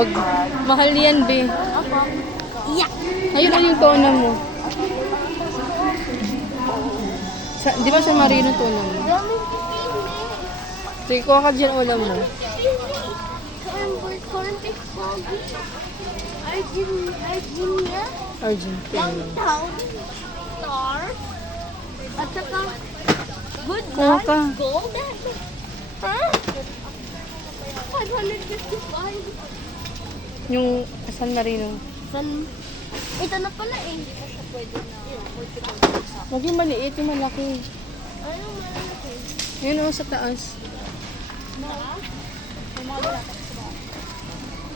Wag. Mahal yan, be. Opo. Yeah. Ayun na yung tuna mo. Di ba sa marino tuna mo? Daming pipili. Sige, kuha ka dyan ulam mo. Argentina. Argentina. Downtown. Star. At saka good Kuha ka. night. Golden. Huh? 555. Yung San Marino. Ito na pala eh. Hindi pa siya pwede na. Huwag yung maliit, yung malaki. Anong malaki? Yun o, sa taas.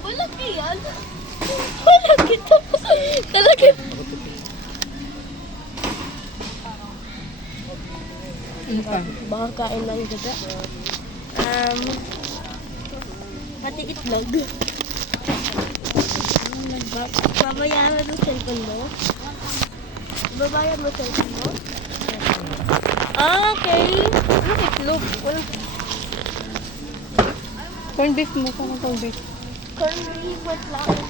Malaki yan. Malaki to. Talaga. Ano pa? Baka kain lang kita. Pati itlog. Babayaran mo cellphone mo? Babayaran mo cellphone mo? Okay. Ano itlog? Wala. Corn beef mo. Parang corn beef. Corn beef with flour.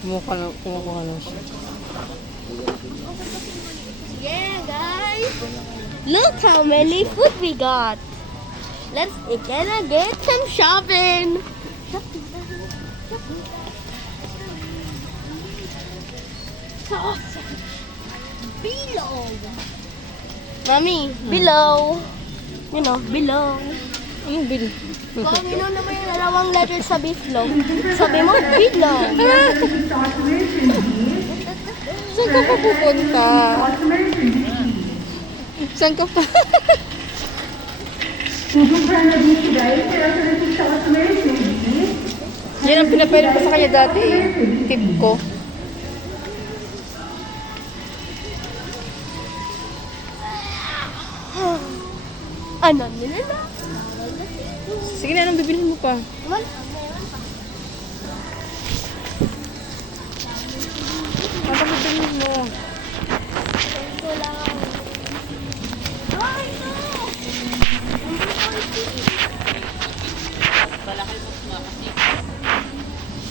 Kumukuha lang siya. Yeah, guys. Look how many food we got. Let's gonna get some shopping. Below. Mommy, below. You know, below. Anong bill? Kung yun naman yung dalawang letter sa below. Sabi mo, below. Saan ka pa pupunta? Saan ka pa? Yan ang pinapailan ko sa kanya dati eh. Tip ko. Ano nila? Sige na, anong bibilhin mo pa? Wala. Ano bibilhin mo? Ito lang. Ay, no!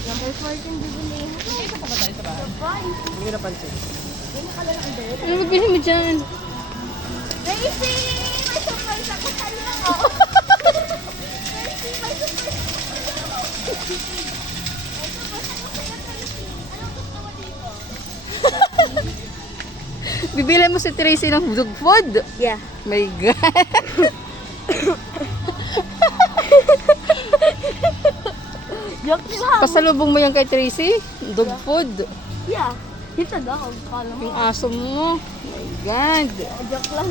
Number 14 bibiliin ko. Surprise! Hindi ko napansin. May nakalalaki doon. Ano bibilhin mo dyan? Daisy! May surprise ako sa'yo! Daisy, may surprise ako sa'yo! Bibilhin mo si Tracy ng dog food? Yeah. My God. Joke lang. Pasalubong mo yan kay Tracy? Dog food. Yeah. Kita daw. Kala mo. Yung aso mo. My God. Joke lang.